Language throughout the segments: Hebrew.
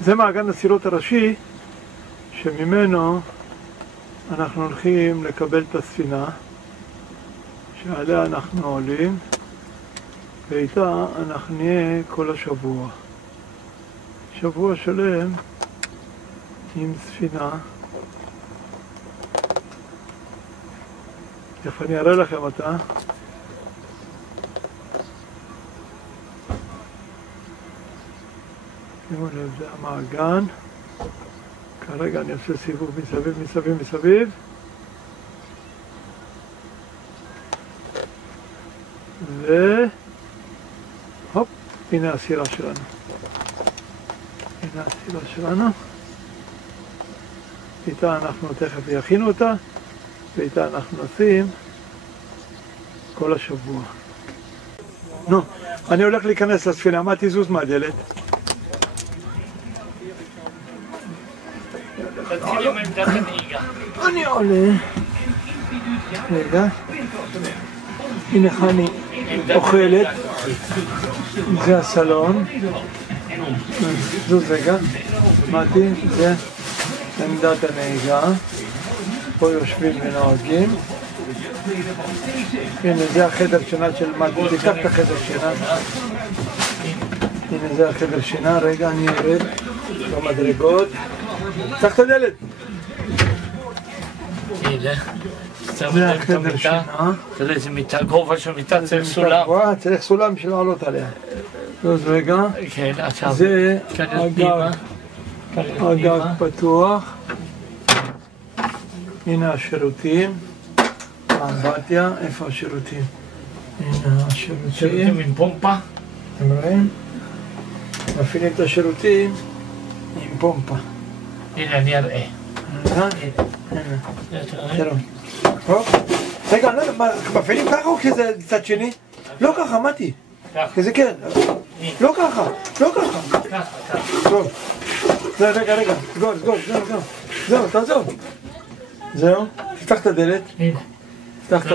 זה מעגן הסירות הראשי, שממנו אנחנו הולכים לקבל את הספינה, שעליה אנחנו עולים, ואיתה אנחנו נהיה כל השבוע. שבוע שלם עם ספינה. איפה אני אראה לכם אותה? שימו לב, זה המעגן. כרגע אני עושה סיבוב מסביב. והופ, הנה הסירה שלנו. איתה אנחנו תכף יכינו אותה, ואיתה אנחנו נוסעים כל השבוע. נו, אני הולך להיכנס לספינה, מה תזוז מהדלת? תתחיל עם עמדת הנהיגה. אני עולה. רגע. הנה חני אוכלת. זה הסלון. זו רגע. מתי, זה עמדת הנהיגה. פה יושבים ונוהגים. הנה זה החדר שינה של מתי. תיקח את החדר שינה. הנה זה החדר שינה. רגע, אני יורד במדרגות. צריך את הדלת. הנה. זה החדר שינה. תראה איזה מיטה, גובה של מיטה, צריך סולם. צריך סולם בשביל לעלות עליה. אז רגע. כן, עכשיו. זה הגג פתוח. הנה השירותים. האמבטיה, איפה השירותים? הנה השירותים. שירותים עם פומפה. אתם רואים? מפעילים את השירותים עם פומפה. הנה, אני אראה. רגע, מפעילים ככה או כזה צד שני? לא ככה, מתי. כזה כן. לא ככה. טוב. רגע. סגור. זהו, תעזוב. זהו. תפתח את הדלת. תפתח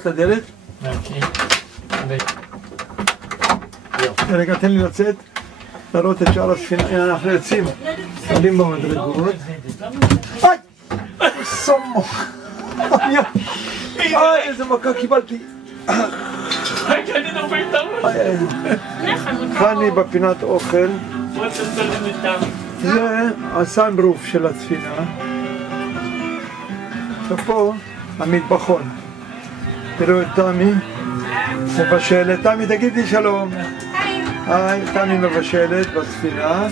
את הדלת. רגע, תן לי לצאת. לראות את שאר הספינה. אנחנו יוצאים. עולים במדרגות. איי! סומו! איזה מכה קיבלתי! חני בפינת אוכל. זה הסאנרוף של הספינה. ופה המטבחון. תראו את תמי מבשלת. תמי, תגידי שלום. היי, תמי מבשלת בספינה.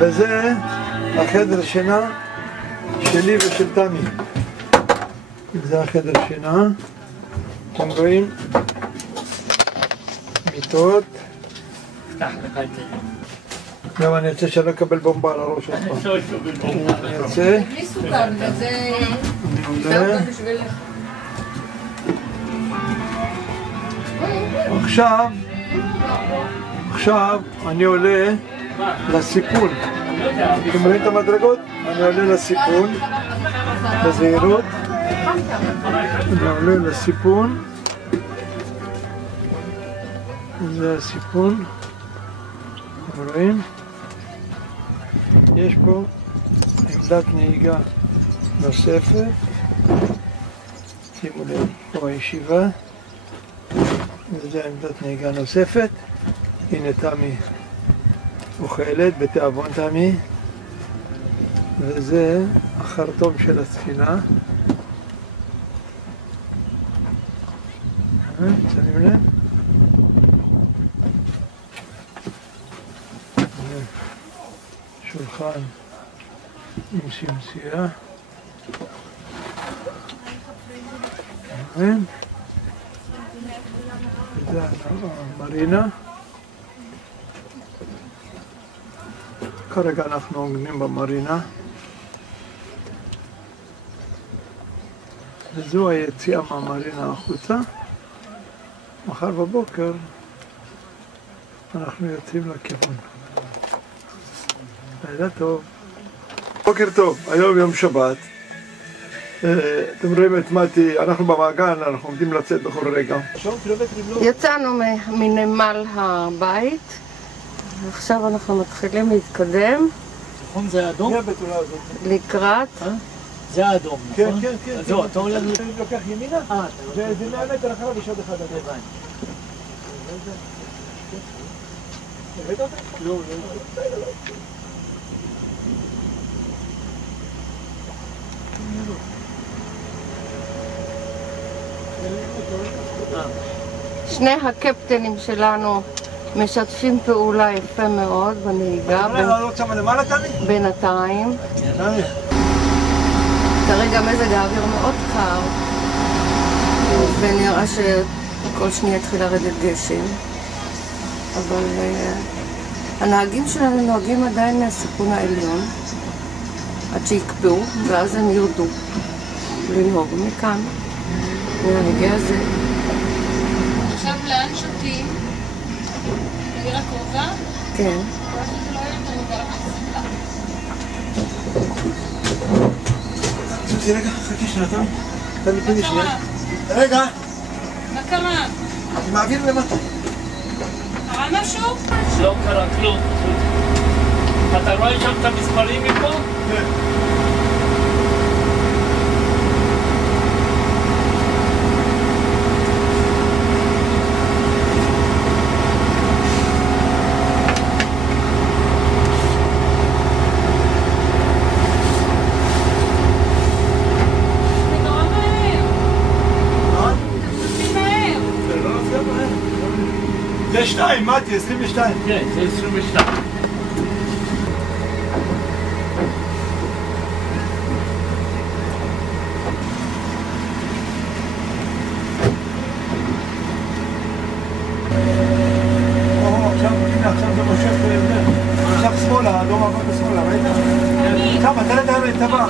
וזה החדר שינה שלי ושל תמי. זה החדר שינה. אתם רואים? מיטות. גם אני יוצא שאני לא אקבל בומבה על הראש. אני יוצא. בלי סוכר, וזה... עכשיו אני עולה לסיפון. אתם רואים את המדרגות? אני עולה לסיפון בזהירות. אני עולה לסיפון. זה הסיפון. אתם רואים? יש פה עמדת נהיגה נוספת. שימו לב, פה הישיבה. וזה עמדת נהיגה נוספת. הנה תמי אוכלת בתיאבון תמי. וזה החרטום של הספינה. שמים לב? שולחן עם שמסייה. וזה המרינה. כרגע אנחנו עוגנים במרינה. וזו היציאה מהמרינה החוצה. מחר בבוקר אנחנו יוצאים לכיוון. לילה טוב. בוקר טוב, היום יום שבת. אתם רואים את מתי, אנחנו במעגן, אנחנו עומדים לצאת בכל רגע. יצאנו מנמל הבית עכשיו אנחנו מתחילים להתקדם נכון, זה האדום? מי הבתולה הזאת? לקראת. זה האדום, כן, נכון? כן, כן. אז זהו, אתה הולך... אני לוקח ימינה, וזה 100 מטר אחריו יש עוד אחד. הבנתי. הבאת אותה? לא. שני הקפטנים שלנו משתפים פעולה יפה מאוד בנהיגה לעלות שם למעלה, תמי? בינתיים. תמי. כרגע מזג האוויר מאוד קר ונראה שכל שנייה התחיל לרדת גשם, אבל הנהגים שלנו נוהגים עדיין מהסיכון העליון עד שיקפאו ואז הם ירדו לנהוג מכאן, מהנהגה הזה. עכשיו לאן שותים? לעיר הקרובה? כן. זוזי, רגע, חכי שנייה, תמי. תמי, תני לי שנייה. רגע, מה קרה? אני מעביר למטה. קרה משהו? לא קרה כלום. אתה רואה שם את המספרים מפה? כן. זה נורא מהר. מה? אתם שותים מהר. זה לא נופל מהר. זה 2, מתי, 22. כן, זה 22. עכשיו זה מושך עכשיו שמאלה, לא מעבר בשמאלה, ראית? כמה, תראה את הבא.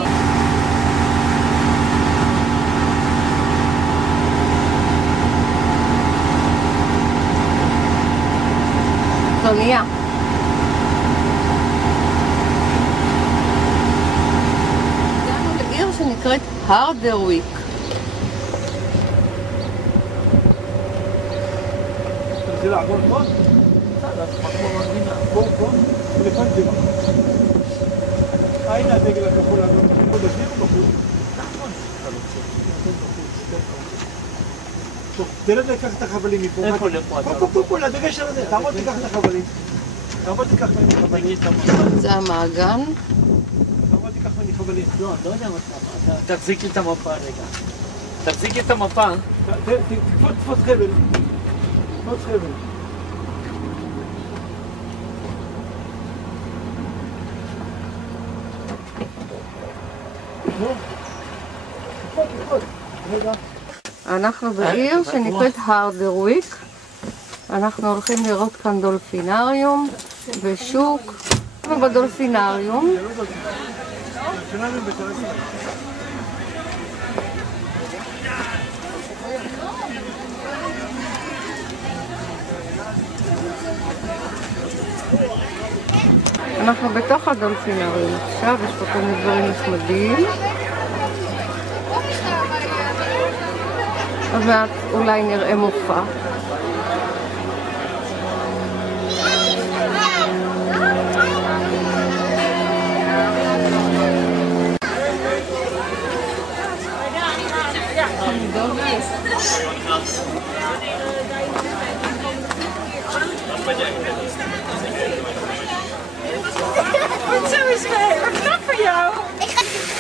אונייה. הגענו לעיר שנקראת הרדרוויק. אתה רוצה לעבור פה? פה? אלפנטים. הנה הדגל הכחול האדום. פה בפנים או בחוץ? נכון. טוב, תרד לקח את החבלים מפה. איפה לפה אתה? פה, לדגש על זה. תעמוד תיקח את החבלים. תעמוד תיקח ממני חבלים. זה המעגן. תעמוד תיקח ממני חבלים. לא, אני לא יודע מה אתה... תחזיקי את המפה רגע. תחזיקי את המפה. תפוס חבל. תפוס חבל. אנחנו בעיר שנקראת הרדרוויק. אנחנו הולכים לראות כאן דולפינריום ושוק. אנחנו בדולפינריום. אנחנו בתוך הדולפינריום עכשיו, יש פה כל מיני דברים נחמדים. עוד מעט אולי נראה מופע.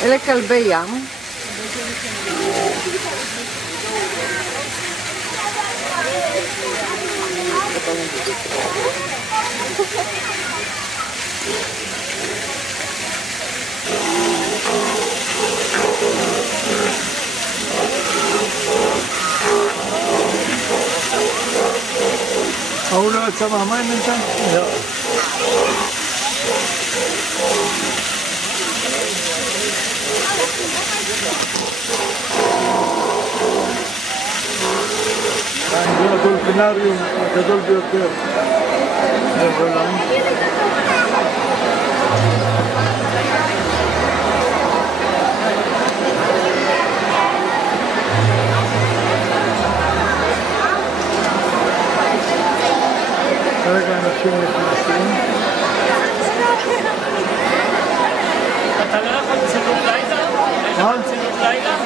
אלה כלבי ים. ההוא לא יצא מהמים בינתיים? לא. זה הדולפינריום הגדול ביותר בעולם. כרגע אנשים נכנסים. מצילות לילה?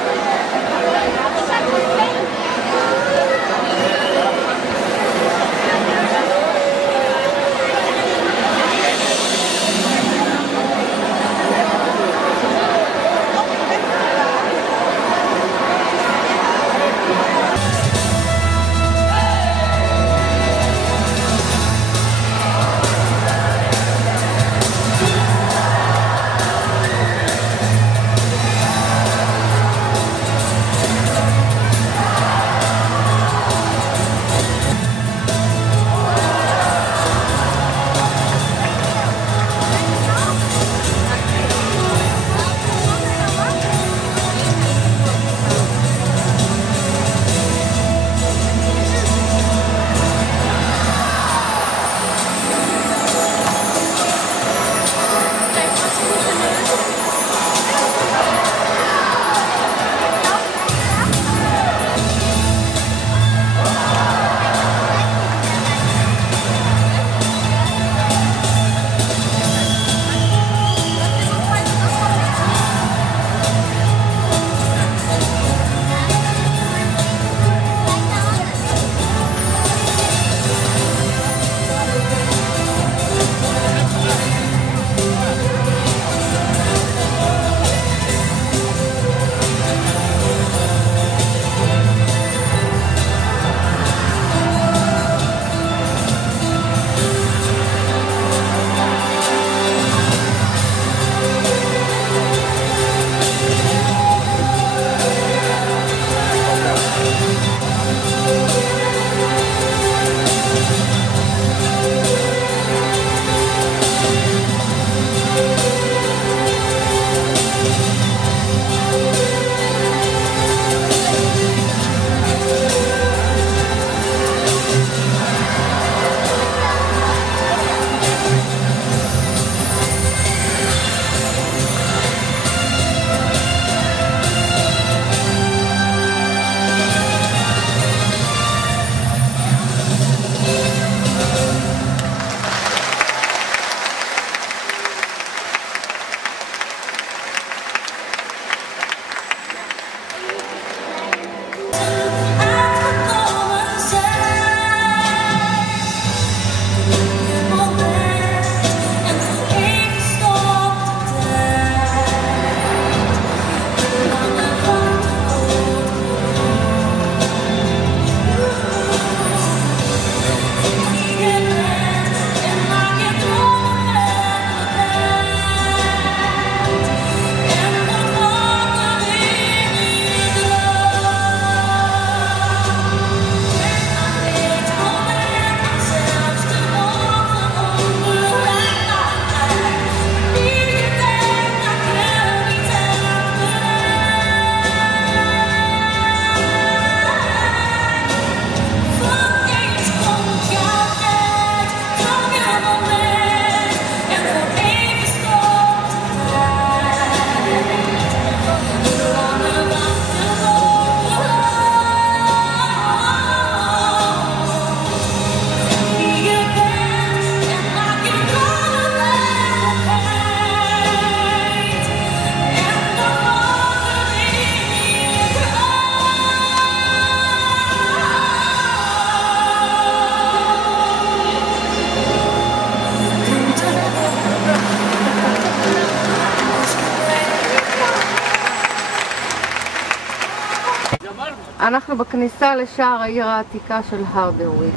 אנחנו בכניסה לשער העיר העתיקה של הרדרוויק.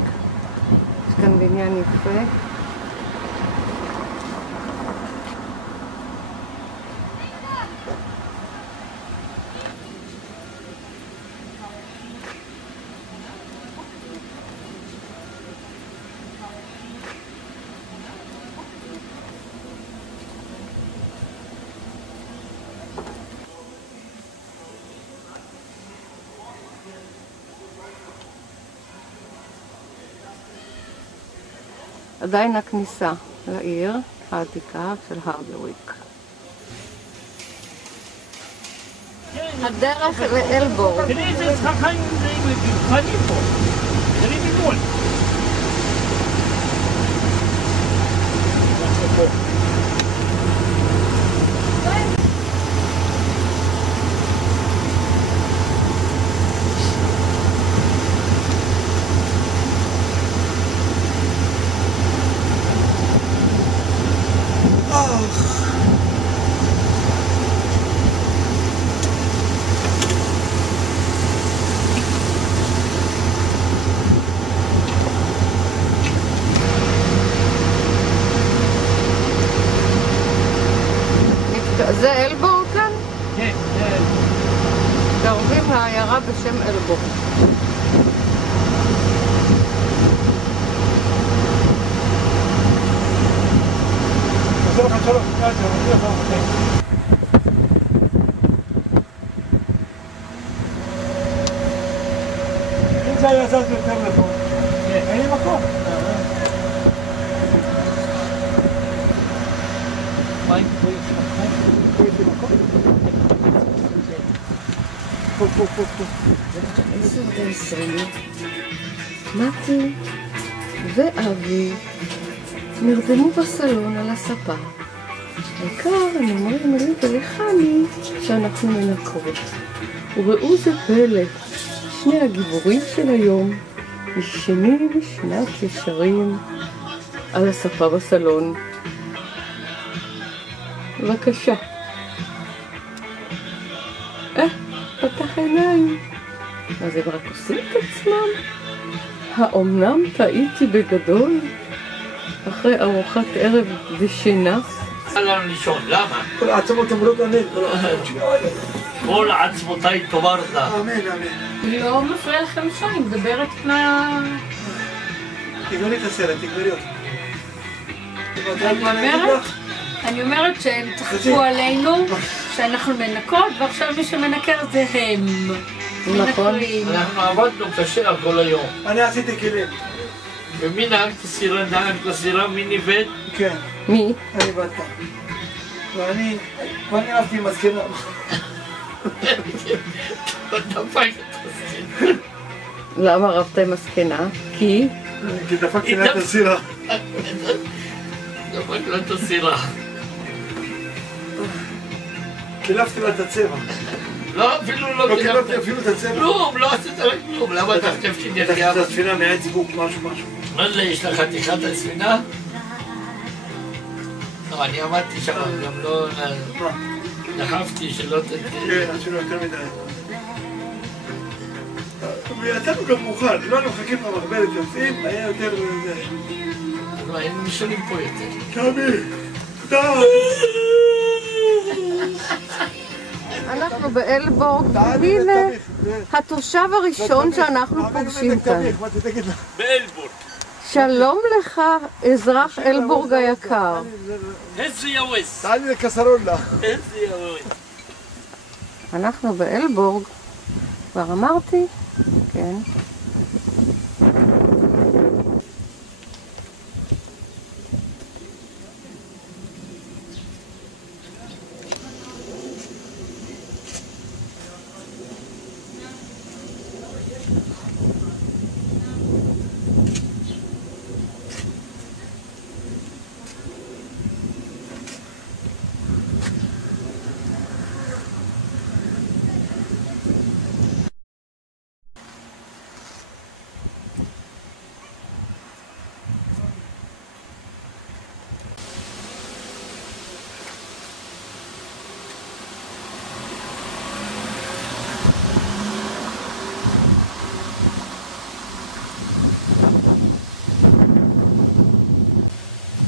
יש כאן בניין יפה. עדיין הכניסה לעיר העתיקה של הרדרוויק. הדרך לאלבורג. תראי איזה שחקנים מיוחדים פה. תראי ממול. לעיירה בשם אלבורג. אם זה היה זז יותר לפה, אין לי מקום. מה עם פה יש מקום? פה יש לי מקום? פה. 10:20. מתי ואבי נרדמו בסלון על הספה. העיקר הם אומרים לי ולחני שאנחנו מנקות. וראו זה פלא, שני הגיבורים של היום ישנים משנת ישרים על הספה בסלון. בבקשה. פתח עיניים. אז הם רק עושים את עצמם? האומנם טעיתי בגדול? אחרי ארוחת ערב ושינה? לנו לישון, למה? כל העצמות אמרות אמן. כל עצמותיי תאמרנה. אמן, אמן. לא מפריע לכם שאני מדברת מה... תגמרי את הסרט, תגמרי אותי. אני אומרת שהם צחקו עלינו, שאנחנו מנקות, ועכשיו מי שמנקר זה הם. נכון. אנחנו עבדנו קשה כל היום. אני עשיתי כלים. ומי נהג את הסירה? נהג את הסירה? מי ניווט? כן. מי? אני בת. ואני אהבתי מזכירה. דפק את הסירה. למה רבת עם הזקנה? כי דפקתי לה את הסירה. דפק לה את הסירה. קילפתי לה את הצבע. לא, אפילו לא לא קילפתי אפילו את הצבע. כלום, לא עשית רק כלום. למה אתה חושב שנרגיע? את הספינה מעץ בוק, משהו. מה זה, יש לך חתיכת הספינה? לא, אני עמדתי שם, גם לא... דחפתי שלא כן, עשינו יותר מדי. ויצאנו גם מאוחר, לא היינו מחכים במחברת יוצאים, היה יותר מזה. לא, אין משלים פה יותר. תמי, די! אנחנו באלבורג, והנה התושב הראשון שאנחנו פוגשים כאן. באלבורג. שלום לך, אזרח אלבורג היקר. איזה יאווס. תעלי לקסרולה. איזה יאווס. אנחנו באלבורג, כבר אמרתי, כן.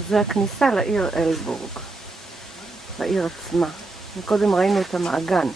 זה הכניסה לעיר אלבורג, לעיר עצמה. קודם ראינו את המעגן.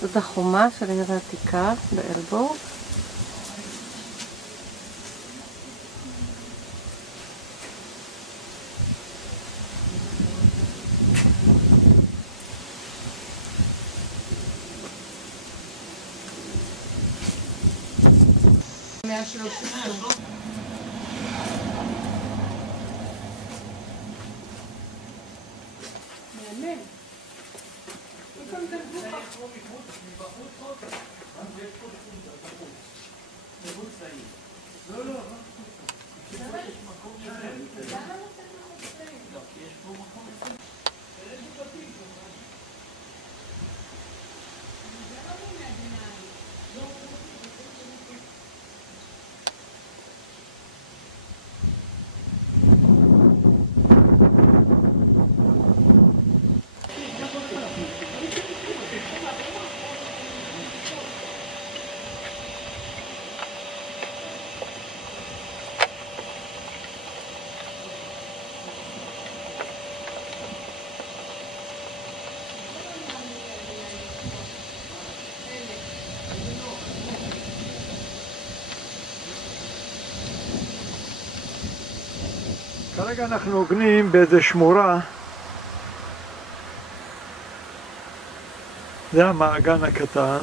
זאת החומה של העיר העתיקה באלבורג. כרגע אנחנו עוגנים באיזה שמורה. זה המעגן הקטן.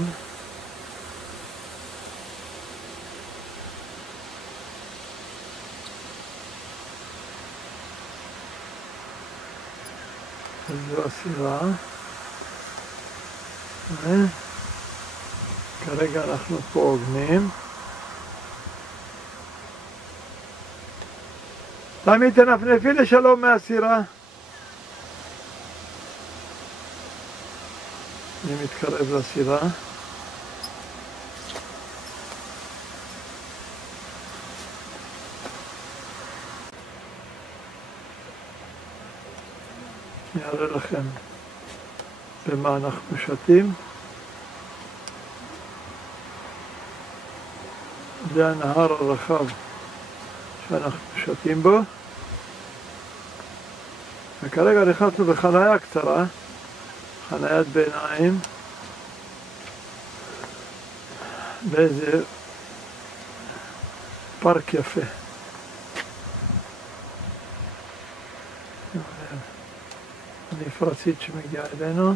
זו הסירה. כרגע אנחנו פה עוגנים. תמי תנפנפי לשלום מהסירה. אני מתקרב לסירה. אני אראה לכם במה אנחנו שתים. זה הנהר הרחב שאנחנו שתים בו, וכרגע נכנסנו בחניה קצרה, חניית ביניים, באיזה פארק יפה. הנפרצית שמגיעה אלינו.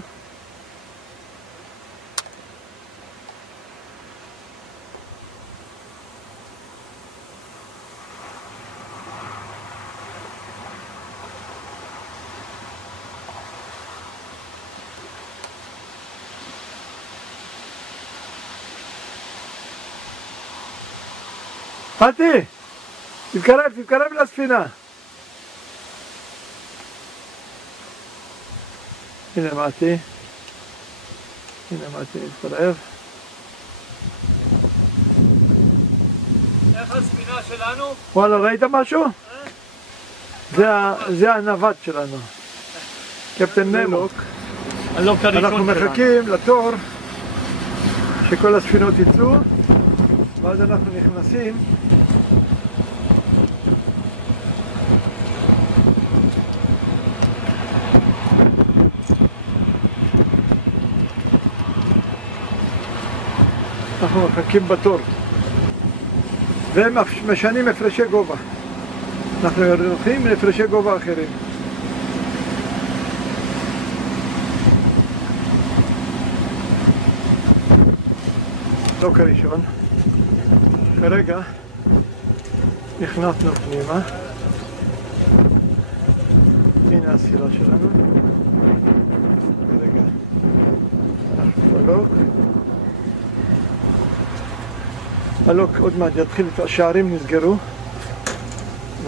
פתי, תתקרב לספינה. הנה מתי, מתקרב. איך הספינה שלנו? וואלה, ראית משהו? זה הנווט שלנו, קפטן נמו. אנחנו מחכים לתור שכל הספינות יצאו, ואז אנחנו נכנסים. אנחנו מחכים בתור ומשנים הפרשי גובה. אנחנו הולכים להפרשי גובה אחרים. דוק הראשון, כרגע נכנסנו פנימה. הנה הסירה שלנו. כרגע אנחנו בלוק. הלוק עוד מעט יתחיל, השערים נסגרו.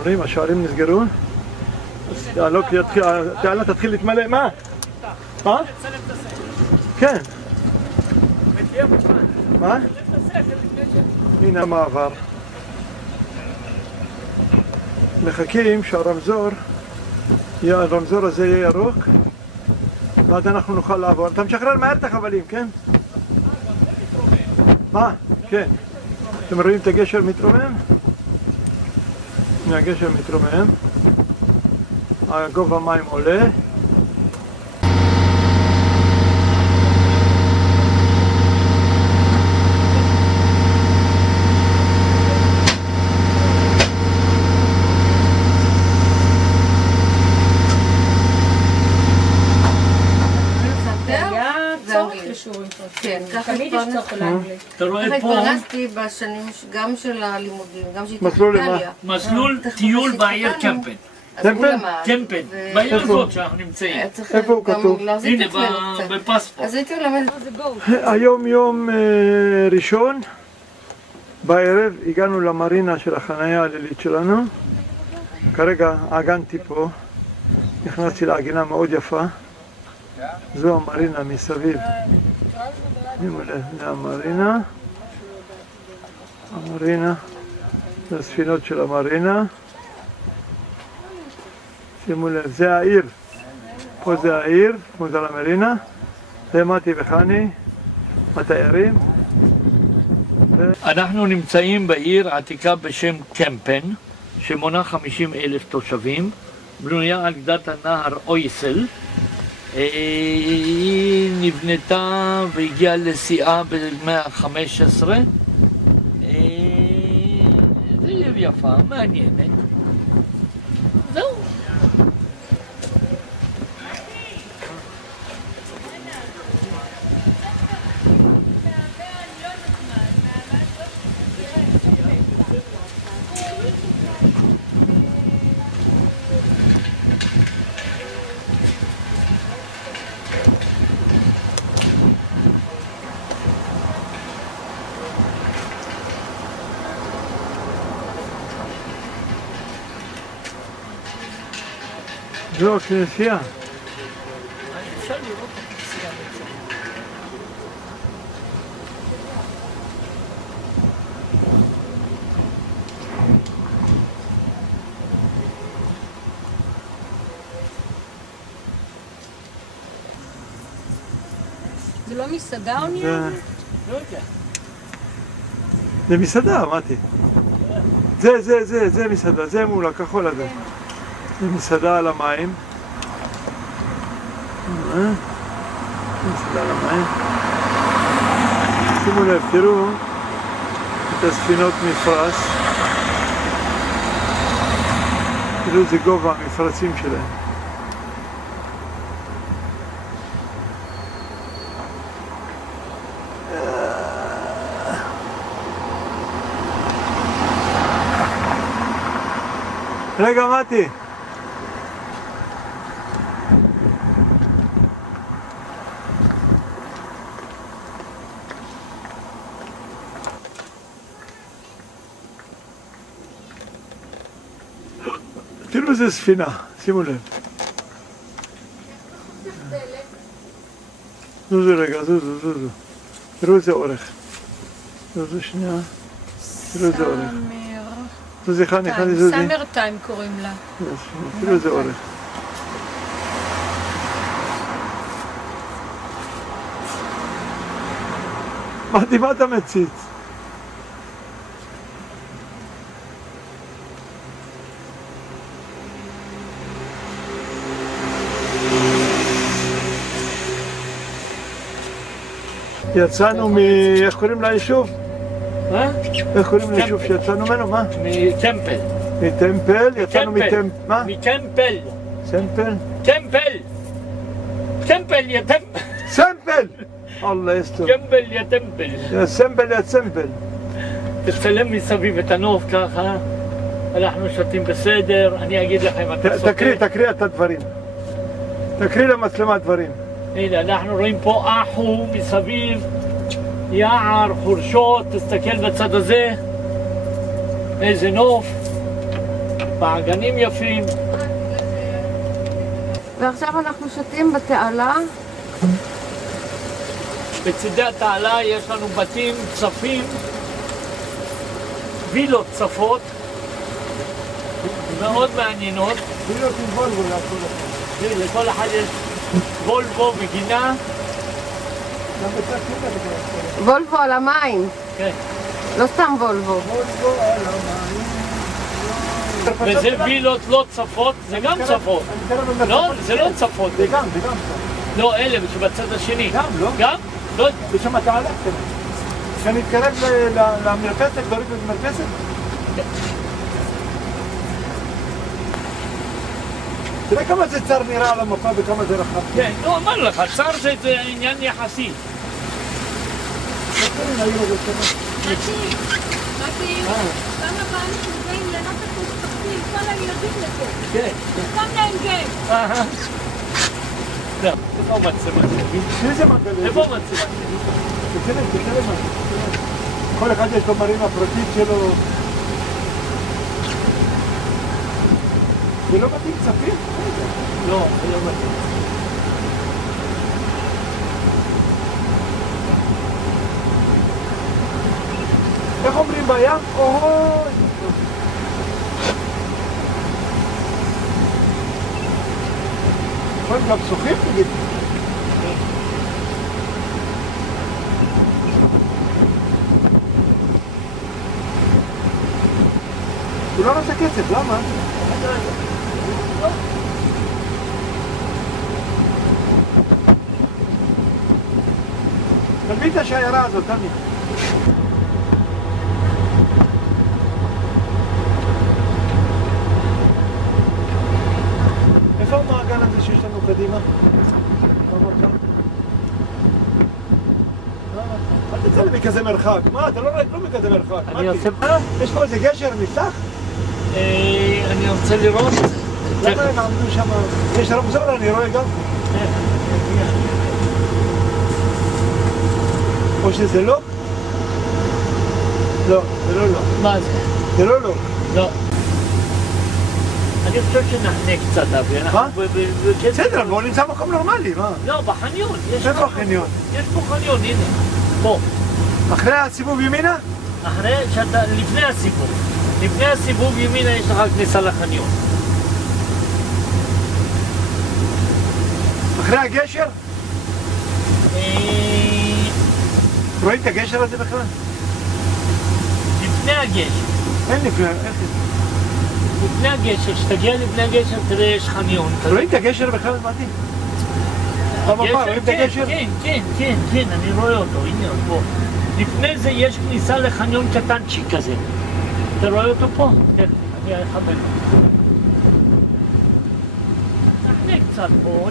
רואים, השערים נסגרו. הלוק יתחיל, התעלה תתחיל להתמלא. מה? מה? כן. מה? הנה המעבר. מחכים שהרמזור הזה יהיה ירוק, ואז אנחנו נוכל לעבור. אתה משחרר מהר את החבלים, כן? מה? כן. אתם רואים את הגשר מתרומם? הנה הגשר מתרומם. הגובה המים עולה. כן, ככה התפרנסתי בשנים גם של הלימודים, גם שהייתי באיטליה. מסלול טיול בעיר קמפן. אז הוא טמפל? למד. קמפן, בעיר הזאת שאנחנו נמצאים. היה צריך איפה הוא גם כתוב? להחזיק הנה, את עצמנו קצת. בפספורט. אז הייתי מלמד. היום יום ראשון, בערב הגענו למרינה של החנייה הלילית שלנו. כרגע עגנתי פה, נכנסתי לעגינה מאוד יפה. זו המרינה מסביב. שימו לב, זה המרינה. המרינה, זה הספינות של המרינה. שימו לב, זה העיר. פה זה העיר, פה זה המרינה. זה מתי וחני, התיירים. אנחנו נמצאים בעיר עתיקה בשם קמפן, שמונה 50,000 תושבים, בנויה על גדת הנהר אויסל. היא נבנתה והגיעה לשיאה במאה ה-15. זו עיר יפה, מעניינת. זהו. זו הכנסייה. אפשר לראות את הכנסייה מצד. זה לא מסעדה או נהיה? לא יודע. זה מסעדה, אמרתי. זה מסעדה, זה מול הכחול הזה. זה מסעדה על המים. מסעדה על המים. שימו לב, תראו את הספינות מפרש. תראו איזה גובה המפרצים שלהם. רגע, מתי. תראו איזה ספינה, שימו לב. זוזו רגע, זוזו. תראו איזה אורך. זוזו שנייה. תראו איזה אורך. זוזי חני, זוזי. סאמר טיים קוראים לה. תראו איזה אורך. מה אתה מציץ? יצאנו איך קוראים ליישוב? מה? איך קוראים ליישוב שיצאנו ממנו? מה? מטמפל. מטמפל? יצאנו מטמפל. מה? מטמפל. סמפל? טמפל. טמפל יא טמפל. סמפל! אללה יסתור. טמפל יא טמפל. יא סמפל יא סמפל. תצלם מסביב את הנוף ככה. אנחנו שותים בסדר. אני אגיד לכם, אתה סוטה. תקריא את הדברים. תקריא למצלמה דברים. הנה, אנחנו רואים פה אחו מסביב, יער, חורשות, תסתכל בצד הזה, איזה נוף, מעגנים יפים. ועכשיו אנחנו שותים בתעלה. בצדי התעלה יש לנו בתים צפים, וילות צפות, מאוד מעניינות. וילות עם וולבו לעשו לכם. לכל אחד יש וולבו וגינה. וולבו על המים. כן. לא סתם וולבו. וולבו על המים. וזה וילות לא צפות, זה גם צפות. לא, זה לא צפות. זה גם. לא, אלה שבצד השני. גם, לא? גם? לא. יש שם תעלה קטנה. כשאני אתקרב למרפסת, דוריד למרפסת? כן. תראה כמה זה צר נראה על המפה וכמה זה רחב. כן, לא, אמר לך, צר זה עניין יחסי. מתי, כמה פעמים אנחנו באים לנוף משפחתי. וואלה, יודעים לזה. כן. גם לנגן. לא, איפה המצלמה שלי? איזה מנגל? איפה המצלמה שלי? תצלם, תצלם. כל אחד יש לו מרינה פרטית שלו. זה לא מתאים צפים? לא, זה לא מתאים. איך אומרים בים? אוי! יכולים גם שוחים תגיד. הוא לא רוצה כסף, למה? תלמי את השיירה הזאת, תמי. איפה המעגל הזה שיש לנו קדימה? אל תצא לי מכזה מרחק. מה, אתה לא רואה כלום מכזה מרחק. אני עושה... יש פה איזה גשר נפתח? אני רוצה לראות. למה הם עמדו שם? יש רמזור, אני רואה גם. או שזה לא? לא, זה לא. מה זה? זה לא. לא. אני חושב שנחנה קצת אבי. מה? בסדר, בואו נמצא מקום נורמלי, מה? לא, בחניון. איפה החניון? יש פה חניון, הנה. פה. אחרי הסיבוב ימינה? אחרי שאתה... לפני הסיבוב. לפני הסיבוב ימינה יש לך כניסה לחניון. אחרי הגשר? רואים את הגשר הזה בכלל? לפני הגשר. אין לפני, איך זה? לפני הגשר, כשתגיע לפני הגשר תראה יש חניון. רואים את הגשר בכלל, מתי? רואים את הגשר? כן, אני רואה אותו, הנה פה. לפני זה יש כניסה לחניון קטנצ'יק כזה. אתה רואה אותו פה? תן, אני אחבר. נחנה קצת פה,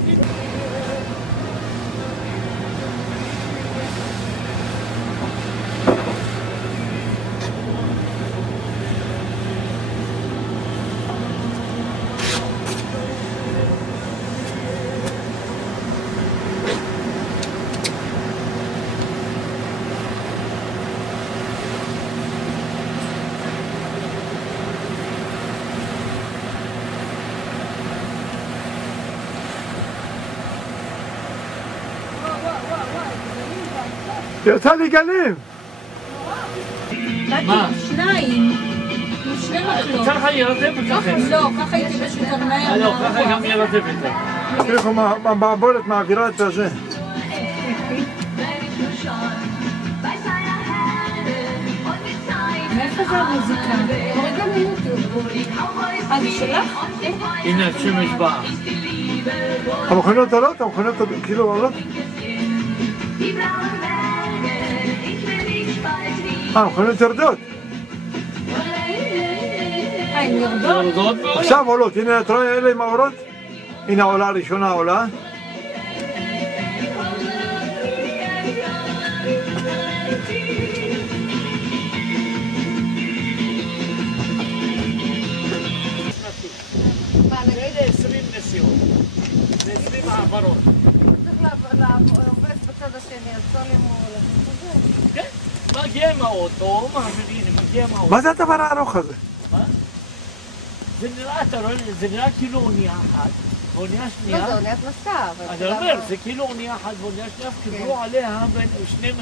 יצא לי גלים! מה? שניים. שני מקלות. ככה ירדף וככה. לא, ככה הייתי פשוט מהר. לא, ככה גם ירדף את זה. תראו איך המעבולת מעבירה את הזה. מאיפה זה המוזיקה? רגע מיוטיוב. זה שלך? הנה, השמש באה. המכוניות עולות? המכוניות כאילו עולות? המכוניות יורדות. הן יורדות? עכשיו עולות, הנה את רואה אלה עם האורות? הנה העולה הראשונה עולה. זה 20 נסיעות. זה 20 העברות. צריך לעובד בצד השני, אז צולים הוא הולך. כן, מגיע עם האוטו, מגיע עם האוטו. מה זה הדבר הארוך הזה? מה? זה נראה, אתה רואה, זה נראה כאילו אונייה אחת, ואונייה שנייה. לא, זה אוניית מסע. אני אומר, זה כאילו אונייה אחת ואונייה שנייה, קיבלו עליה בין שני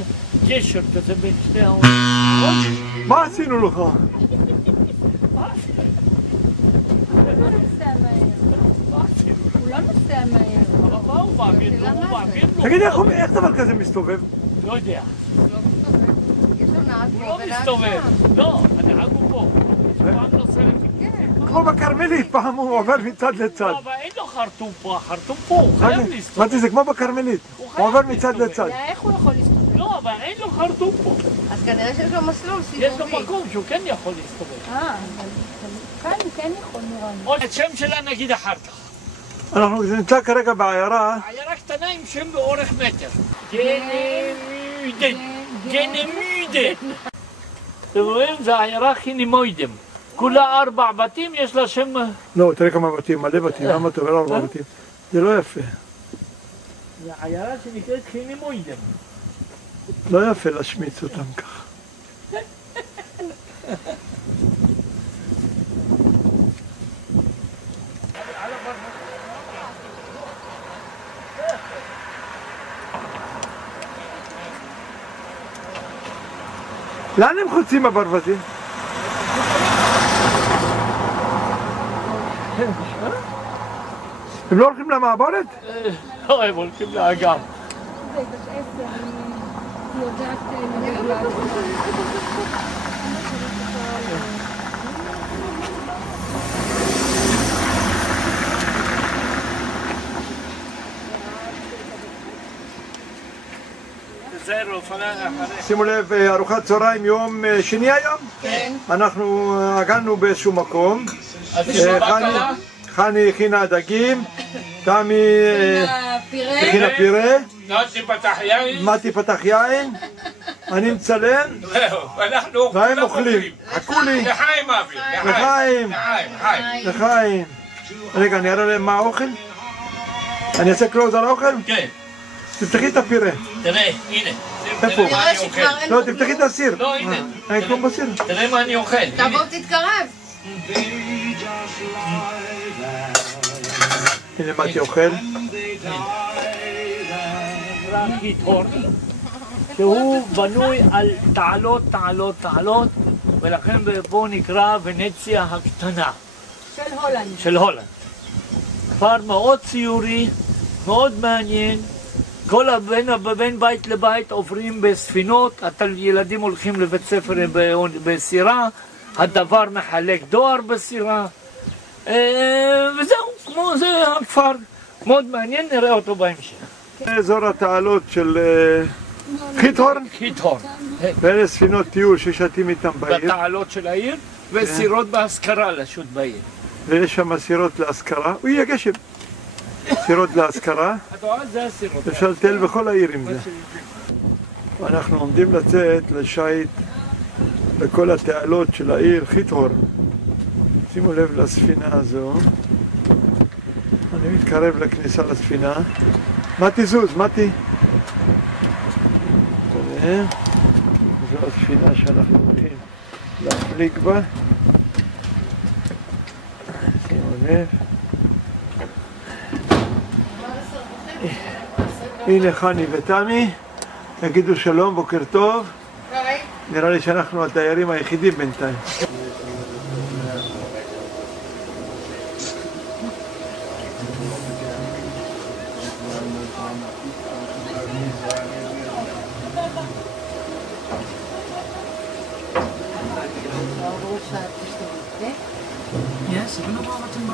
גשר כזה בין שתי האוניות. מה עשינו לך? הוא לא נוסע מהר. אבל מה הוא באוויר? הוא באוויר? תגיד, איך דבר כזה מסתובב? לא יודע. יש לו נהג הוא פה לא ונהג מסתובב. שם. לא, הנהג הוא פה. פעם נוסע כמו בכרמלית, פעם הוא עובר מצד לצד. לא, אבל אין לו חרטום פה, החרטום פה, הוא חייב להסתובב. אמרתי, זה כמו בכרמלית, הוא עובר מצד לצד. איך הוא יכול להסתובב? לא, אבל אין לו חרטום פה. אז כנראה שיש לו מסלול סיבובי. יש לו מקום שהוא כן יכול להסתובב. כאן הוא כן יכול נראה לי. או את שם שלה נגיד אחר כך. אנחנו נמצא כרגע בעיירה. עיירה קטנה עם שם באורך מטר. ג'נמידן. אתם רואים? זה העיירה חינימוידם. כולה 4 בתים, יש לה שם... לא, תראה כמה בתים, מלא בתים, למה אתה אומר 4 בתים? זה לא יפה. זה עיירה שנקראת חינימוידם. לא יפה להשמיץ אותם ככה. לאן הם חוצים הברווזים? הם לא הולכים למעבורת? לא, הם הולכים לאגם. שימו לב, ארוחת צהריים יום שני היום? כן. אנחנו הגענו באיזשהו מקום. חני הכינה דגים, תמי הכינה פירה, מתי פתח יין, אני מצלם, והם אוכלים. חכו לי. לחיים. לחיים. רגע, אני אראה להם מה האוכל? אני אעשה קלוז על האוכל? כן. תפתחי את הפירה. תראה, הנה. איפה? לא, תפתחי את הסיר. לא, הנה. אין כלום בסיר. תראה מה אני אוכל. תבוא תתקרב. הנה מתי אוכל. חיתון, שהוא בנוי על תעלות, תעלות, תעלות, ולכן בו נקרא ונציה הקטנה. של הולנד. של הולנד. כפר מאוד ציורי, מאוד מעניין. כל בין בית לבית עוברים בספינות, ילדים הולכים לבית ספר בסירה, הדבר מחלק דואר בסירה, וזהו, כמו זה הכפר. מאוד מעניין, נראה אותו בהמשך. אזור התעלות של חיתהורן. חיתהורן. ואלה ספינות טיול ששתים איתם בעיר. בתעלות של העיר, וסירות בהשכרה לשוט בעיר. ויש שם סירות להשכרה. אוי, הגשם. סירות להשכרה. זה הסירות. אפשר לטייל בכל העיר עם זה. אנחנו עומדים לצאת לשייט בכל התעלות של העיר חיתהורן. שימו לב לספינה הזו. אני מתקרב לכניסה לספינה. מתי זוז, מתי. זו הספינה שאנחנו הולכים להפליג בה. שימו לב. הנה חני ותמי, תגידו שלום, בוקר טוב. נראה לי שאנחנו התיירים היחידים בינתיים. Yes, ik ben nog wel wat in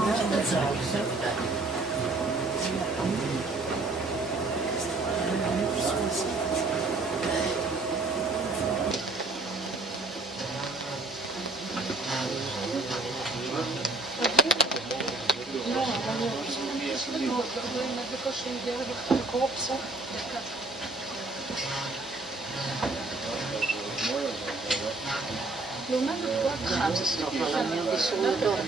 gaan ze nog wel aan heel bijzonder door.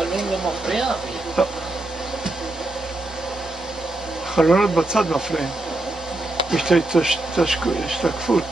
החלון לא מפריע? לא. החלונות בצד מפריעים. יש את ההשתקפות.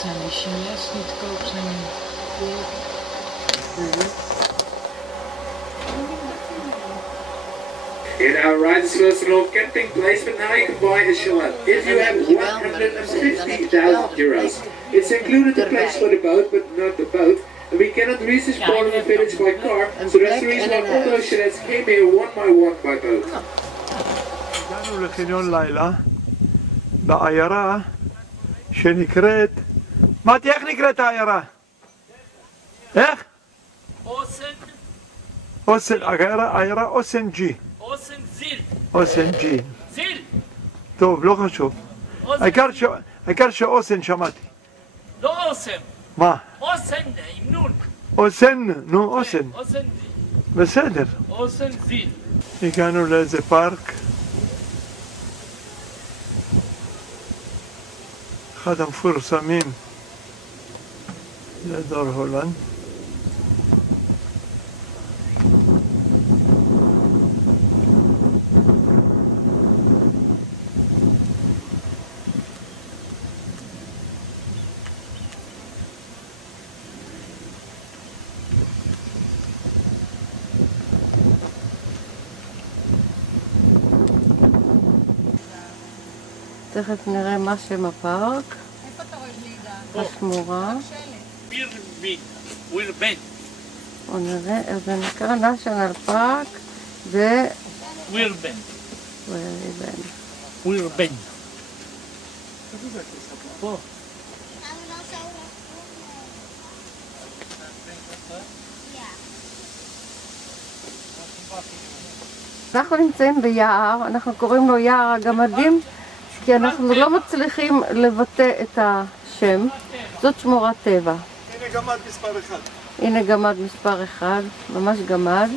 zijn die Chinees die te koop zijn. In our rides first of all camping place, but now you can buy a chalet. If you have 150,000 euros, it's included the place for the boat, but not the boat. And we cannot reach this part of the village by car, so that's the reason why all those chalets came here one by boat. הגענו לחניון לילה בעיירה שנקראת... מתי, איך נקראת העיירה? איך? אוסן, העיירה אוסן ג'י. אוסן זיל. אוסן ג'י. זיל. טוב, לא חשוב. העיקר שאוסן שמעתי. לא אוסן. מה? אוסן עם נון. אוסן, נו, אוסן. אוסן זיל. בסדר. אוסן זיל. הגענו לאיזה פארק. אחד המפורסמים לדור הולנד. תכף נראה מה שם הפארק. השמורה. ווירבן. בואו נראה, זה נקרא נשיונל פארק ווירבן. ווירבן. פה. אנחנו נמצאים ביער, אנחנו קוראים לו יער הגמדים, כי אנחנו לא מצליחים לבטא את השם. זאת שמורת טבע. הנה גמד מספר 1. הנה גמד מספר 1, ממש גמד.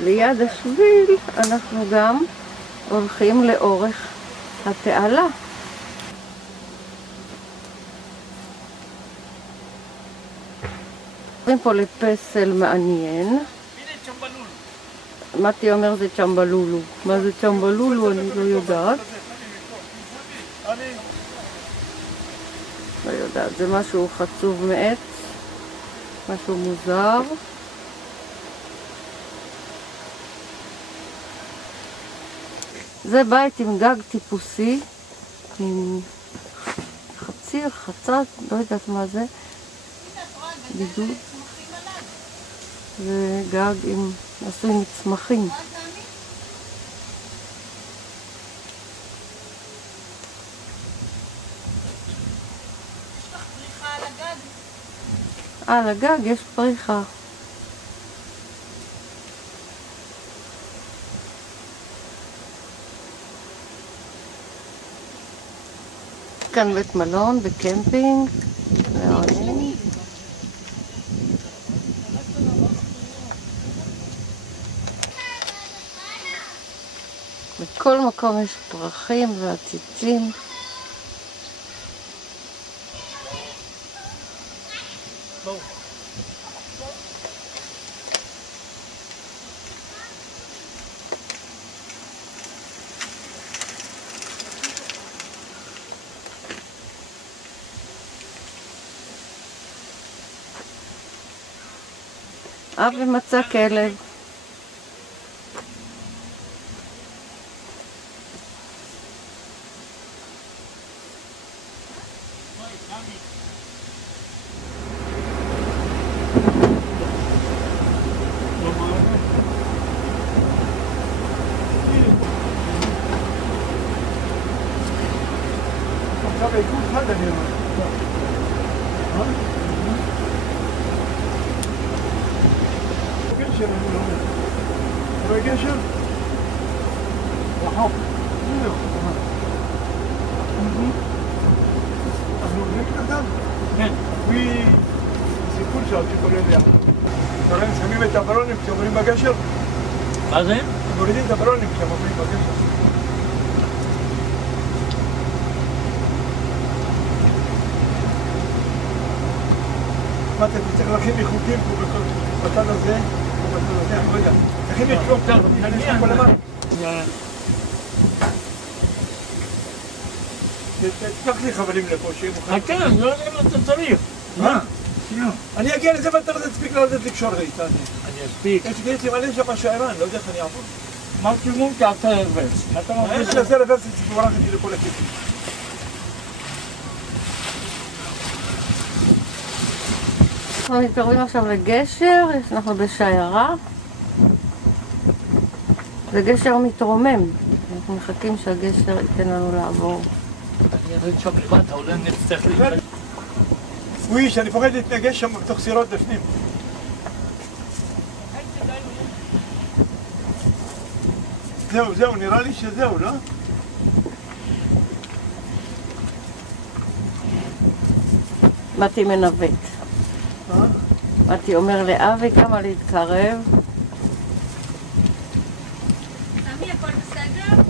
וליד השביל אנחנו גם הולכים לאורך התעלה. עוברים פה לפסל מעניין. מתי אומר זה צ'מבלולו. מה זה צ'מבלולו אני לא יודעת. לא יודעת, זה משהו חצוב מעץ, משהו מוזר. זה בית עם גג טיפוסי, עם חציר, חצת, לא יודעת מה זה, בידוד. וגג עם עשוי מצמחים. על הגג יש פריחה. כאן בית מלון בקמפינג. בכל מקום יש פרחים ועציצים. אבי מצא כלב. שמים את הבלונים כשעוברים בגשר? מה זה? מורידים את הבלונים כשעוברים בגשר. מה אתה צריך להכין איכותים פה בצד הזה? רגע, תכין את שום טוב, אני אשכח כל למעלה. תקח לי חבלים לפה, שיהיה מוכן. כן, לא יודע מה אתה צריך. מה? אני אגיע לזה ואתה לא תספיק לרדת לקשור לי, תענה. אני אספיק. יש לי מלא שם שערן, לא יודע איך אני אעבור. מקסימום תעשה רוורס. אני אעשה רוורס, תברח איתי לכל הכיוון. אנחנו מתקרבים עכשיו לגשר, אנחנו בשיירה. זה גשר מתרומם. אנחנו מחכים שהגשר ייתן לנו לעבור. אני ארד שם למטה, אולי נצטרך להתקדם. סוויש, אני פוחד להתנגש שם בתוך סירות בפנים. זהו, נראה לי שזהו, לא? מתי מנווט. מתי אומר לאבי כמה להתקרב. תמי, הכל בסדר?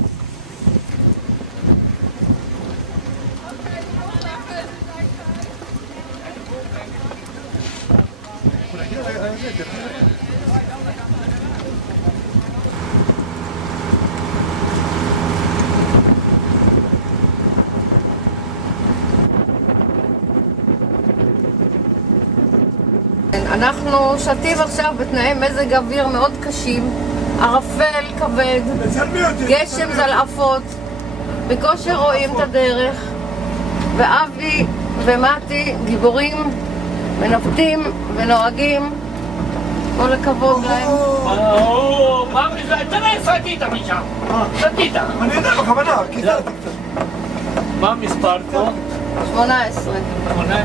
אנחנו שתים עכשיו בתנאי מזג אוויר מאוד קשים, ערפל כבד, גשם זלעפות, בקושי רואים את הדרך, ואבי ומתי גיבורים, מנווטים ונוהגים, כל הכבוד להם. מה מזה? תראה, סתית משם. סתית. אני יודע, בכוונה, קיצרתי קצת. מה המספר פה? 18. 18.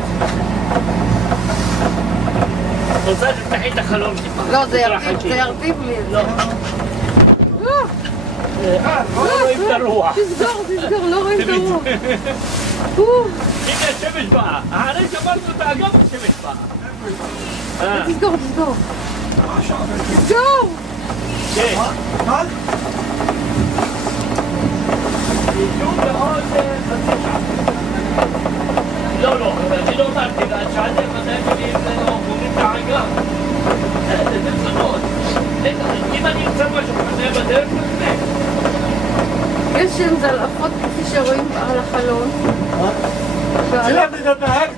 רוצה שתפתחי את החלום טיפה. לא, זה ירטיב לי. לא. לא רואים את הרוח. תסגור, לא רואים את הרוח. הנה השמש באה. אחרי שאמרנו אותה, גם השמש באה. תסגור. כן. מה? שוב בעוד חצי שעה. לא, אני לא אמרתי לה, שאלתם מתי מגיעים גומרים את העגה. זה פשוט. אם אני אמצא משהו כזה בדרך לפני. גשם זלעפות כפי שרואים על החלון. צילמתי את הנהג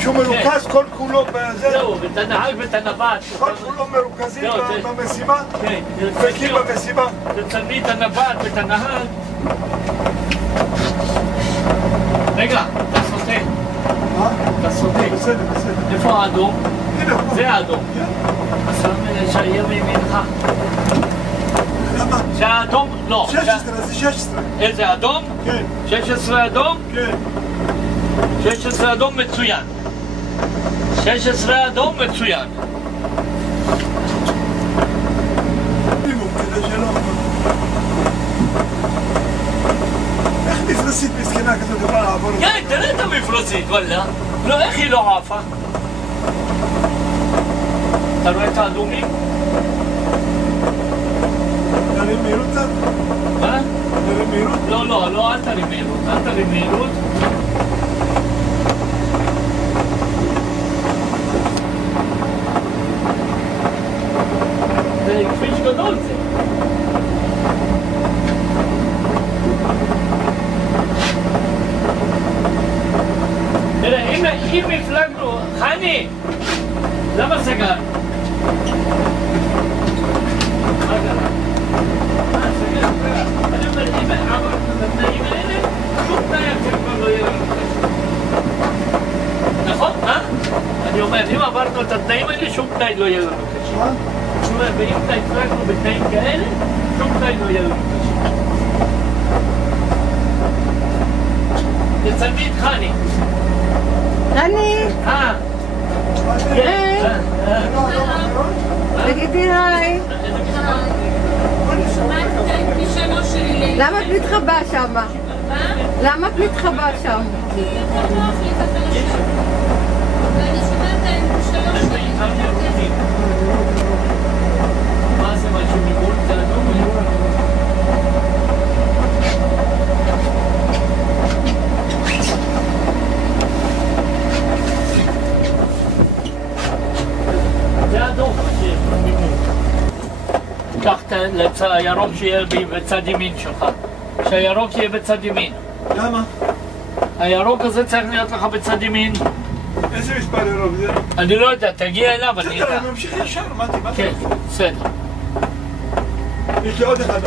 שהוא מרוכז כל כולו בזה. זהו, ואת הנהג ואת הנווט. כל כולו מרוכזים במשימה. כן. דבקים במשימה. תצלמי את הנווט ואת הנהג. רגע, אתה סוטה. מה? אתה סוטה. בסדר. איפה האדום? הנה, זה האדום. אז שיהיה מימינך. למה? שהאדום, לא. 16, זה 16. איזה אדום? כן. 16 אדום? כן. 16 אדום מצוין. 16 אדום מצוין. כדי שלא... איך מפרסית מסכנה כזאת יכולה לעבור? כן, תראה את המפרסית, וואלה. לא, איך היא לא עפה? אתה רואה את האדומים? תרים מהירות קצת? מה? תרים מהירות? לא, אל תרים מהירות. אל תרים מהירות. זה כביש גדול זה. תראה, אם הפלגנו, חני, למה סגר? אני אומר, אם עברנו את התנאים האלה, שום תנאי אחר כבר לא יהיה לנו קשה. נכון? אני אומר, אם עברנו את התנאים האלה, שום תנאי לא יהיה לנו קשה. זאת אומרת, ואם הפלגנו בתנאים כאלה, שום תנאי לא יהיה לנו קשה. תצלמי את חני. חני! היי! תגידי היי! למה את מתחבא שם? למה את מתחבא שם? מה זה משהו מגול? זה אדום? זה אדום, קח את הירוק שיהיה בצד ימין שלך, שהירוק יהיה בצד ימין. למה? הירוק הזה צריך להיות לך בצד ימין. איזה מספר ירוק זה? אני לא יודע, תגיע אליו, אני בסדר, יודע. אני ממשיך ישר, מה אתה? כן, בסדר. יש לי עוד אחד.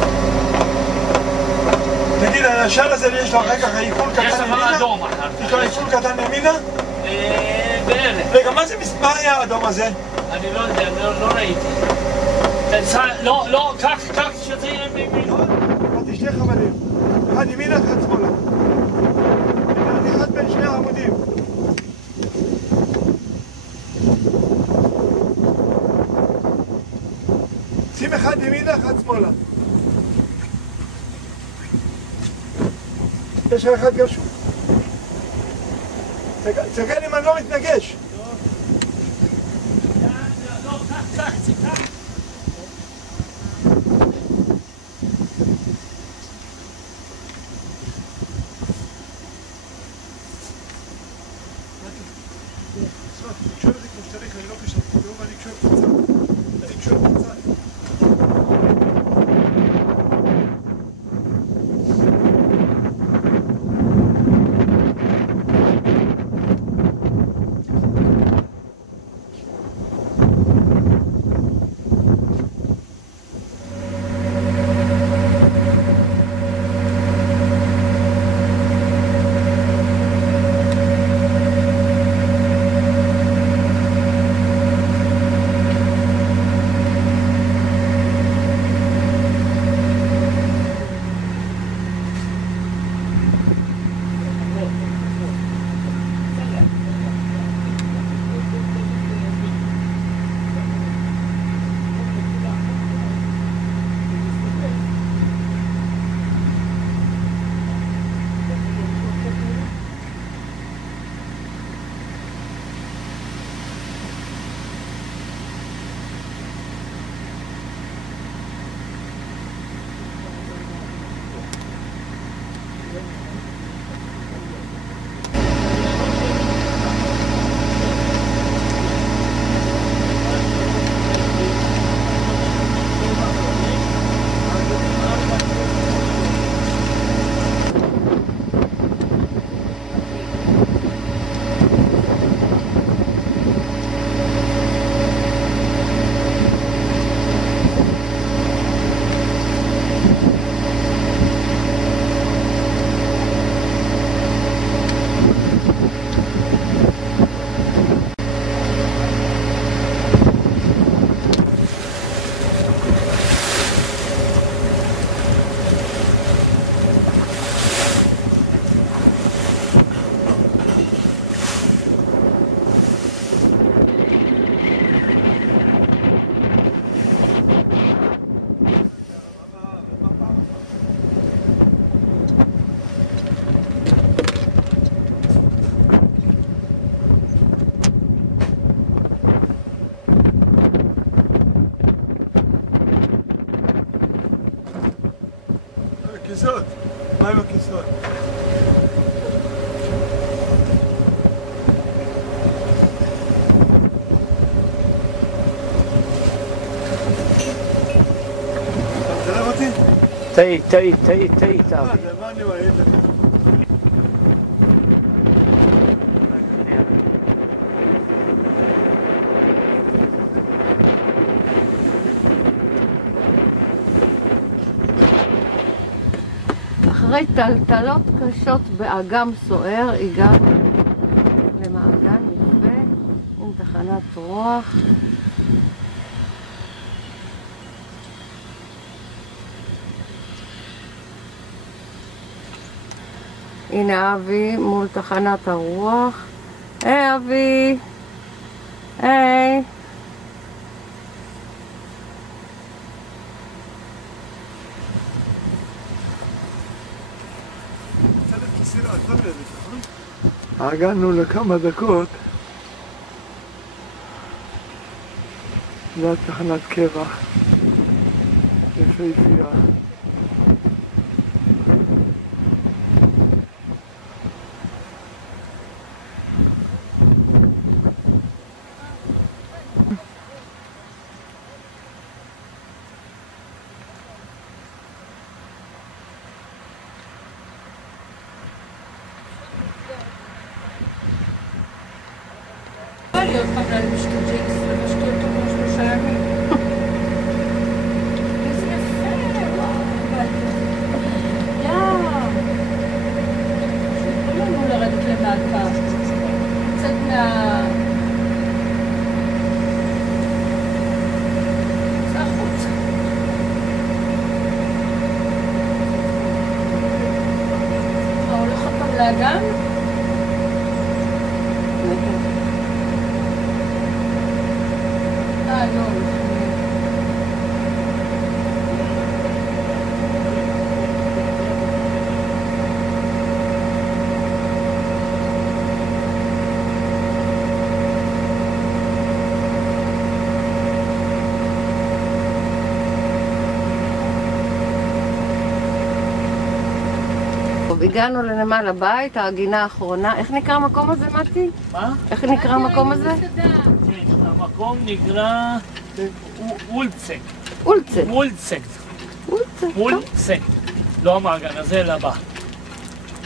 תגיד, השער הזה יש לו אחר כך עיגול קטן ימינה? יש לך אדום אחר יש לו עיגול קטן ימינה? בערך. רגע, מה זה מספר היה האדום הזה? אני לא יודע, לא ראיתי. לא, קח שזה יהיה מימין. אמרתי שני חבלים. אחד ימינה, אחד שמאלה. אני אחד בין שני העמודים. שים אחד ימינה, אחד שמאלה. יש לך אחד גשום. תסתכל אם אני לא מתנגש. קח. הכיסאות, מה עם הכיסאות? אתה תלך אותי? תהי. מה אני רואה? אחרי טלטלות קשות באגם סוער הגענו למעגן יפה עם תחנת רוח. הנה אבי מול תחנת הרוח. היי אבי, היי. הגענו לכמה דקות לתחנת קבע יפהפייה. עוד פעם להלביש את הג'ינס, לבשתי אותו כמו 3 ימים. איזה יפה, וואו, שיקרו לנו לרדת למטה. קצת זה החוצה. מה, הולך עוד פעם לאגם? לא. הגענו לנמל הבית, הגינה האחרונה. איך נקרא המקום הזה, מתי? מה? איך נקרא המקום הזה? המקום נקרא וולצק. וולצק. וולצק. וולצק. וולצק. לא המעגן הזה, אלא הבא.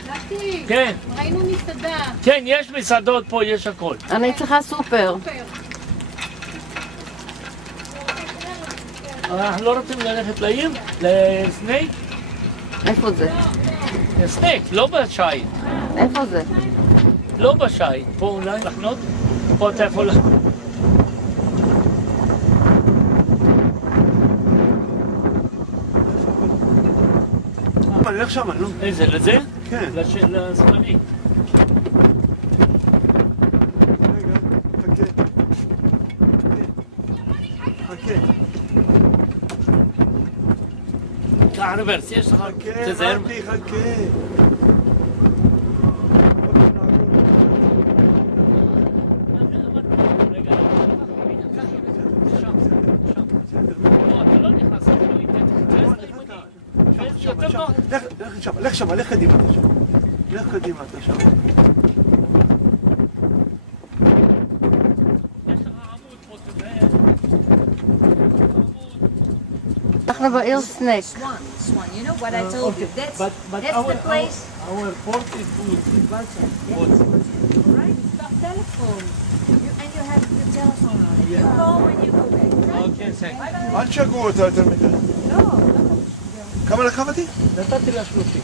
נתי, כן. ראינו מסעדה. כן, יש מסעדות פה, יש הכל. אני צריכה סופר. אנחנו לא רוצים ללכת לעיר? לסנייק? איפה זה? לסנייק, לא בשייט. איפה זה? לא בשייט. פה אולי לחנות? פה אתה יכול... אני הולך שם, אני לא... איזה, לזה? כן. לזמני. רגע, חכה. קח רוורס, יש לך... חכה, מתי, חכה. לך שם, לך קדימה אתה שם. לך קדימה אתה שם. אנחנו בעיר סנייק. Swan, you know what I told you. That's the place. Our port is good. Right? Stop telephone. And you have the telephone on it. You call when you go back. אוקיי, תודה. אל תשגעו אותה יותר מדי. No. כמה לקחתי? נתתי לה 30.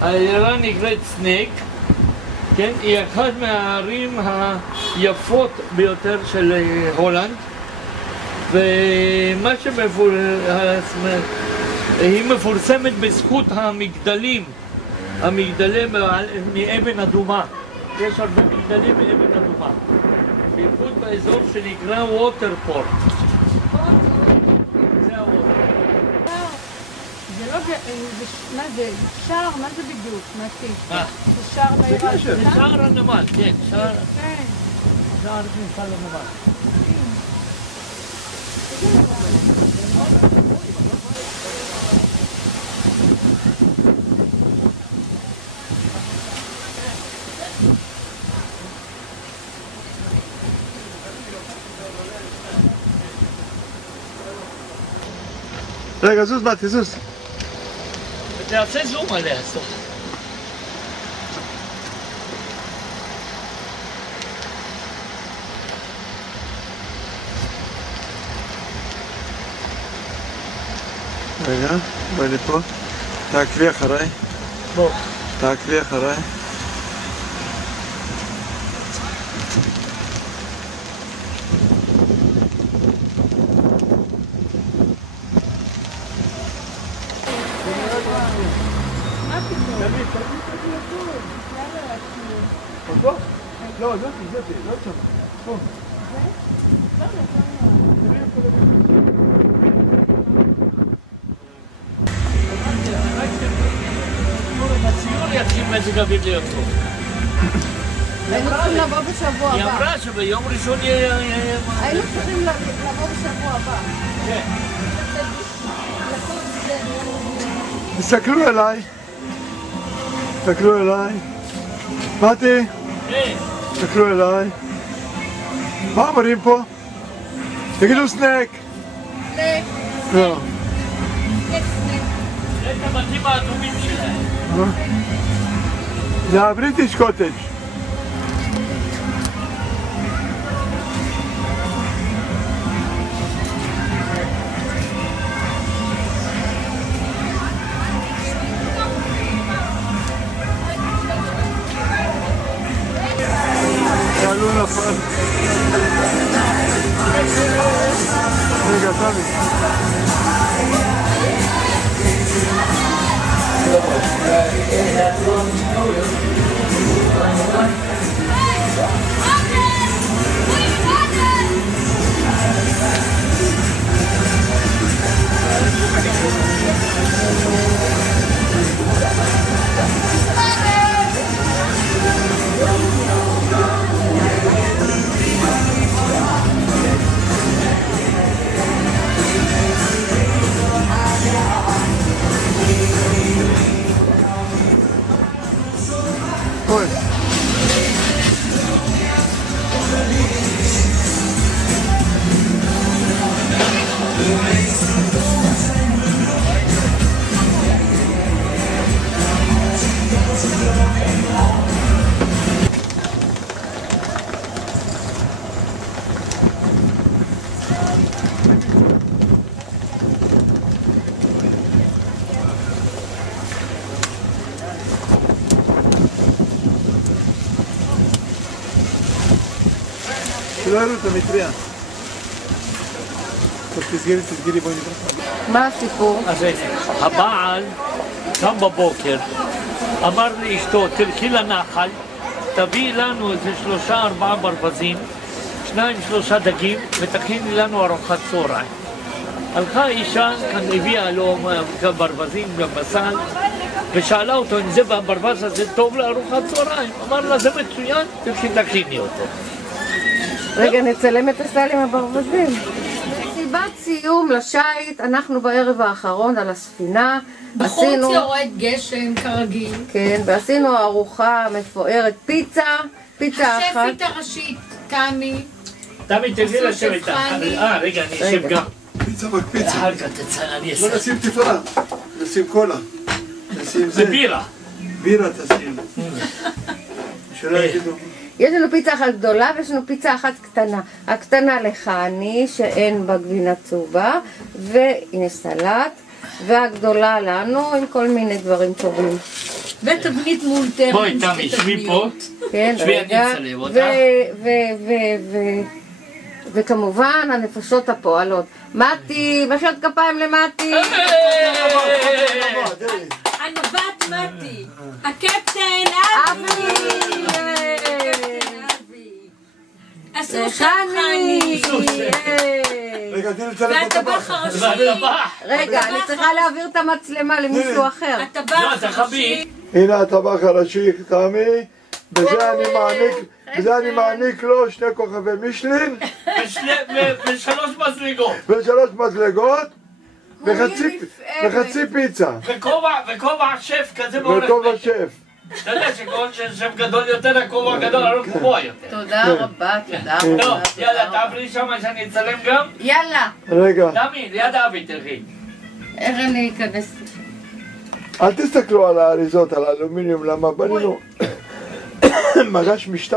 העיירה נקראת סנייק, כן? היא אחת מהערים היפות ביותר של הולנד, ומה היא מפורסמת בזכות המגדלים, המגדלים מאבן אדומה. יש הרבה מגדלים מאבן אדומה, בייחוד באזור שנקרא ווטרפורט. מה זה? שער? מה זה בדיוק? מתי? מה? זה שער בעירה שלך? זה שער הנמל, כן. שער כניסה לנמל. רגע, זוז מתי, זוז. תעשה זום עליה, סוף. רגע, בואי לפה. תעקבי אחריי. בוא. תעקבי אחריי. לא, זאתי, לא שם. פה. זה? יתחיל מזג אוויר להיות טוב. היינו צריכים לבוא בשבוע הבא. היא אמרה שביום ראשון יהיה... היינו צריכים לבוא בשבוע הבא. כן. תסתכלו אליי. תסתכלו אליי. מתי? תסתכלו אליי. מה אומרים פה? תגידו סנק. סנק. לא. זה את הבתים האדומים שלהם. זה הבריטיש קוטג'. לא נפל. רגע, תמי. שלא יראו את המטריה. טוב, תסגרי, בואי נקרא. מה הסיפור? אז הבעל קם בבוקר, אמר לאשתו, תלכי לנחל, תביאי לנו איזה 3-4 ברווזים, 2-3 דגים, ותכיני לנו ארוחת צהריים. הלכה האישה, הביאה לו ברווזים בבשר, ושאלה אותו אם זה בברווז הזה טוב לארוחת צהריים. אמר לה, זה מצוין, תלכי תכיני אותו. רגע, נצלם את הסל עם הברווזים. סיבת סיום לשייט, אנחנו בערב האחרון על הספינה. בחוץ יורד גשם כרגיל. כן, ועשינו ארוחה מפוארת, פיצה אחת. השפית הראשית, תמי. תמי, תלכי לשבת. רגע, אני אשב גם. פיצה מקפיצה. אחר כך תצא, אני אעשה. לא נשים תפארה, נשים קולה. נשים זה בירה. בירה תשים. שלא יגידו. יש לנו פיצה אחת גדולה ויש לנו פיצה אחת קטנה. הקטנה לחני, שאין בה גבינה צהובה, והנה סלט, והגדולה לנו עם כל מיני דברים טובים. ותבנית מאולתרת. בואי, תמי, שבי פה. כן, רגע. וכמובן הנפשות הפועלות. מתי, מחיאות כפיים למתי. הנווט מתי. הקפטן אבי. הסוס חני. והטבח הראשי. רגע, אני צריכה להעביר את המצלמה למישהו אחר. הטבח הראשי. הנה הטבח הראשי, תמי. בזה אני מעניק לו 2 כוכבי מישלין. ו3 מזלגות. ו3 מזלגות. וחצי פיצה. וכובע שף כזה בעורך. וכובע שף. אתה יודע שכל שף גדול יותר, הכובע גדול, אבל גבוה יותר. תודה רבה, תודה רבה. טוב, יאללה, תעברי שם שאני אצלם גם. יאללה. רגע. תמי, ליד אבי תלכי. איך אני אכנס? אל תסתכלו על האריזות, על האלומיניום, למה בנינו מגש מ2.